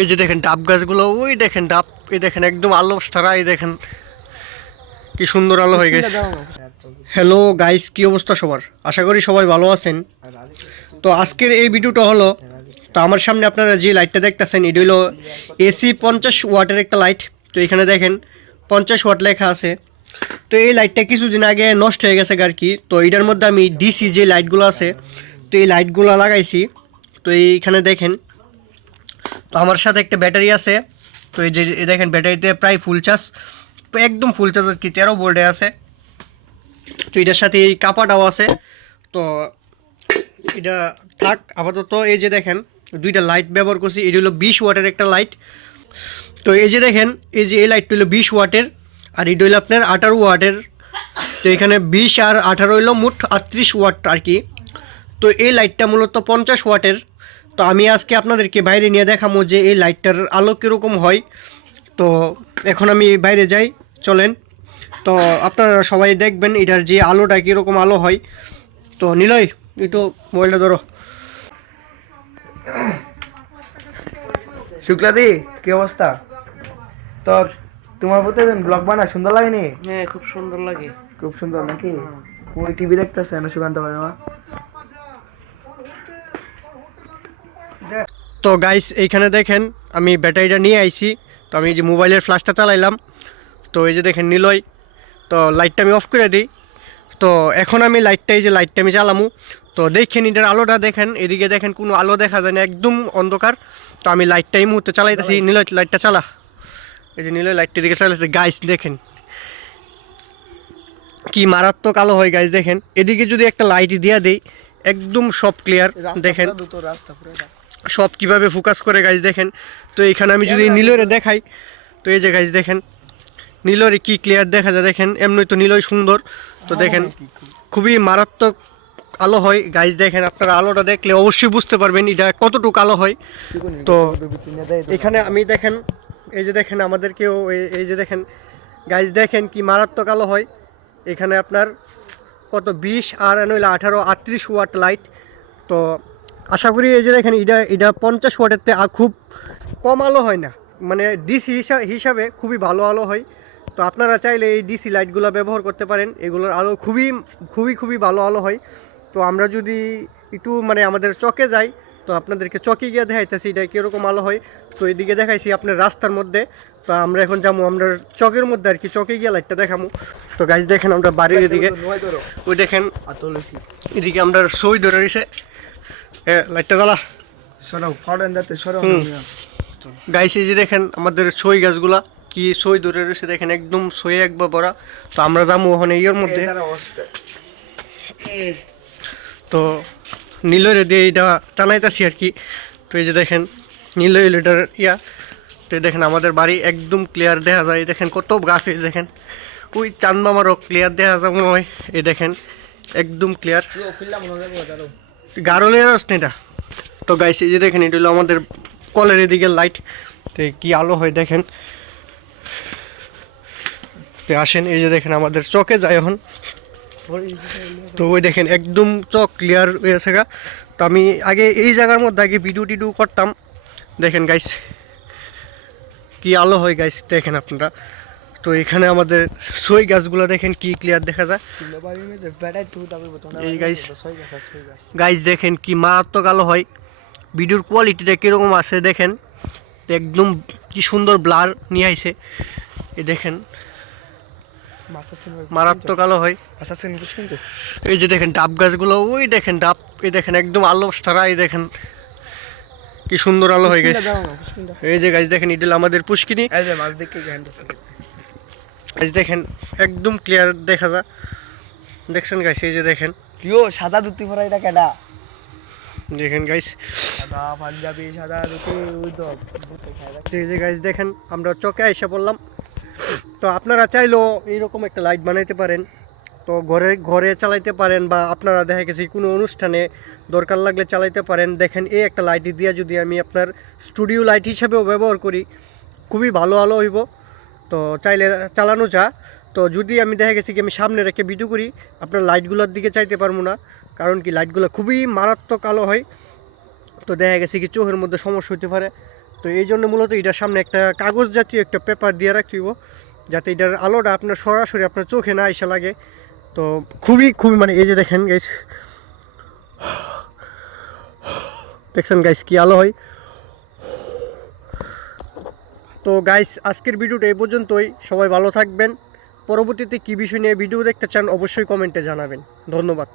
এই যে দেখেন ডাব গাছগুলো, ওই দেখেন ডাব, এই দেখেন একদম আলো ছাড়া, এই দেখেন কি সুন্দর আলো হয়ে গেছে। হ্যালো গাইস, কি অবস্থা সবার? আশা করি সবাই ভালো আছেন। তো আজকের এই ভিডিওটা হলো, তো আমার সামনে আপনারা যে লাইটটা দেখতেছেন এটা হলো এসি 50 ওয়াটের একটা লাইট। তো এখানে দেখেন 50 ওয়াট লেখা আছে। তো এই লাইটটা কিছুদিন আগে নষ্ট হয়ে গেছে আর কি। তো এটার মধ্যে আমি ডিসি যে লাইটগুলো আছে, তো এই লাইটগুলো লাগাইছি। তো এইখানে দেখেন, তো আমার সাথে একটা ব্যাটারি আছে। তো এই যে দেখেন ব্যাটারিতে প্রায় ফুল চার্জ, একদম ফুল চার্জ আর কি, 13 ভোল্টে আছে। তো এটার সাথে এই কাপাটাও আছে। তো এটা থাক আপাতত। এই যে দেখেন দুইটা লাইট ব্যবহার করছি, এটি হলো 20 ওয়াটের একটা লাইট। তো এই যে দেখেন, এই যে এই লাইটটা হলো 20 ওয়াটের, আর এটা হলো আপনার 18 ওয়াটের। তো এখানে 20 আর 18 হইলো মোট 38 ওয়াট আর কি। তো এই লাইটটা মূলত 50 ওয়াটের। তো আমি আজকে আপনাদেরকে বাইরে নিয়ে দেখাবো যে এই লাইটটার আলো কীরকম হয়। তো এখন আমি বাইরে যাই, চলেন। তো আপনারা সবাই দেখবেন এটার যে আলোটা কীরকম আলো হয়। তো নিলয়, একটু মোবাইলটা ধরো। শুক্লাদি, কি অবস্থা? তো তোমার প্রতিদিন ব্লগ বানায় সুন্দর লাগেনি? হ্যাঁ, খুব সুন্দর লাগে। খুব সুন্দর নাকি? ওই টিভি দেখতেছে না সুকান্ত ভাইয়া? তো গাইস এইখানে দেখেন আমি ব্যাটারিটা নিয়ে আইছি। তো আমি এই যে মোবাইলের ফ্ল্যাশটা চালাইলাম। তো এই যে দেখেন নিলয়, তো লাইটটা আমি অফ করে দিই। তো এখন আমি লাইটটা, এই যে লাইটটা আমি চালামু। তো দেখেন এটার আলোটা দেখেন, এদিকে দেখেন কোনো আলো দেখা যায় না, একদম অন্ধকার। তো আমি লাইটটা এই মুহূর্তে চালাইতেছি। নিলয় লাইটটা চালা। এই যে নিলয় লাইটটা দিকে চালাইছে। গাইস দেখেন কি মারাত্মক আলো হয় গাইস। দেখেন এদিকে যদি একটা লাইট দিয়া দেই, একদম সব ক্লিয়ার। দেখেন সব কিভাবে ফোকাস করে গাইস দেখেন। তো এখানে আমি যদি নীলরে দেখাই, তো এই যে গাইস দেখেন নীলরে কি ক্লিয়ার দেখা যায়। দেখেন এমনি তো নীলই সুন্দর। তো দেখেন খুবই মারাত্মক আলো হয় গাইস। দেখেন আপনারা আলোটা দেখলে অবশ্যই বুঝতে পারবেন এটা কতটুকু আলো হয়। তো এখানে আমি দেখেন, এই যে দেখেন আমাদেরকেও এই যে দেখেন গাইস দেখেন কি মারাত্মক আলো হয়। এখানে আপনার কত 20 আর নইলে 18, 38 ওয়াট লাইট। তো আশা করি এই যে দেখেন এটা 50 ওয়াটের খুব কম আলো হয় না, মানে ডিসি হিসাবে খুবই ভালো আলো হয়। তো আপনারা চাইলে এই ডিসি লাইটগুলো ব্যবহার করতে পারেন, এগুলোর আলো খুবই খুবই খুবই ভালো আলো হয়। তো আমরা যদি একটু মানে আমাদের চকে যাই, তো আপনাদেরকে চকে গিয়ে দেখাইতেছি এটা কীরকম আলো হয়। তো এদিকে দেখাইছি আপনার রাস্তার মধ্যে। তো আমরা এখন যাবো আমরা চকের মধ্যে আর কি, চকে গিয়ে লাইটটা দেখাবো। তো গাইজ দেখেন আমরা বাড়ির এদিকে, ওই দেখেন এদিকে আমরা সই ধরে রয়েছে। লাইটটা জ্বালা সরাও, ফরেন যাতে সরাও। গাইস এই যে দেখেন আমাদের সই গাছগুলা কি সই ধরে রয়েছে, দেখেন একদম সই একবার ভরা। তো আমরা যাবো ওখানে ইয়ের মধ্যে। তো নীলরে দিয়ে এটা টানাইতেছি আর কি। তো এই যে দেখেন নীলয় লিটার ইয়া। তো দেখেন আমাদের বাড়ি একদম ক্লিয়ার দেখা যায়। দেখেন কত গাছ, এই দেখেন ওই চাঁদ মামারও ক্লিয়ার দেখা যায় মনে হয়। এই দেখেন একদম ক্লিয়ার, গাঢ় লেয়ার আসছে এটা। তো গাইস এই যে দেখেন এটা হলো আমাদের কলের এদিকে লাইট। তো কি আলো হয় দেখেন। তো আসেন এই যে দেখেন আমাদের চকে যায় এখন। তো ওই দেখেন একদম চক ক্লিয়ার হয়েছে গা। তো আমি আগে এই জায়গার মধ্যে আগে ভিডিও টিডিও করতাম। দেখেন গাইস কি আলো হয় গাইস দেখেন আপনারা। তো এখানে আমাদের সই গাছগুলো দেখেন কি ক্লিয়ার দেখা যায়। এই গাইস গাইস দেখেন কি মারাত্মক আলো হয়। ভিডিওর কোয়ালিটিটা কীরকম আছে দেখেন। তো একদম কি সুন্দর ব্লার নিয়ে আইছে। এই দেখেন মারাত্মক আলো হয়। এই যে দেখেন ডাব গাছগুলো, ওই দেখেন ডাব, এই দেখেন একদম আলো ছাড়া, এই দেখেন কি সুন্দর আলো হয়ে গেছে। এই যে গাছ দেখেন এটা আমাদের পুষ্কিনি। গাছ দেখেন একদম ক্লিয়ার দেখা যায়। দেখছেন গাছ এই যে দেখেন সাদা ধুতি পরা এটা কেডা? দেখেন গাইস সাদা পাঞ্জাবি, সাদা ধুতি, ওই তো এই যে গাইস দেখেন আমরা চকে আইসা পড়লাম। তো আপনারা চাইলেও এইরকম একটা লাইট বানাইতে পারেন। তো ঘরে ঘরে চালাইতে পারেন, বা আপনারা দেখা গেছে কোনো অনুষ্ঠানে দরকার লাগলে চালাইতে পারেন। দেখেন এই একটা লাইট দিয়ে যদি আমি আপনার স্টুডিও লাইট হিসাবেও ব্যবহার করি, খুবই ভালো আলো হইব। তো চাইলে চালানো যা। তো যদি আমি দেখা গেছি কি আমি সামনে রেখে ভিডিও করি, আপনার লাইটগুলোর দিকে চাইতে পারবো না, কারণ কি লাইটগুলো খুবই মারাত্মক আলো হয়। তো দেখা গেছে কি চোখের মধ্যে সমস্যা হতে পারে। তো তো এই জন্য মূলত এটার সামনে একটা কাগজ জাতীয় একটা পেপার দিয়ে রাখব, যাতে এটার আলোটা আপনার সরাসরি আপনার চোখে না এসে লাগে। তো খুবই খুবই মানে এই যে দেখেন গাইস, দেখছেন গাইস কি আলো হয়। তো গাইস আজকের ভিডিওটা এই পর্যন্তই। সবাই ভালো থাকবেন। পরবর্তীতে কী বিষয় নিয়ে ভিডিও দেখতে চান অবশ্যই কমেন্টে জানাবেন। ধন্যবাদ।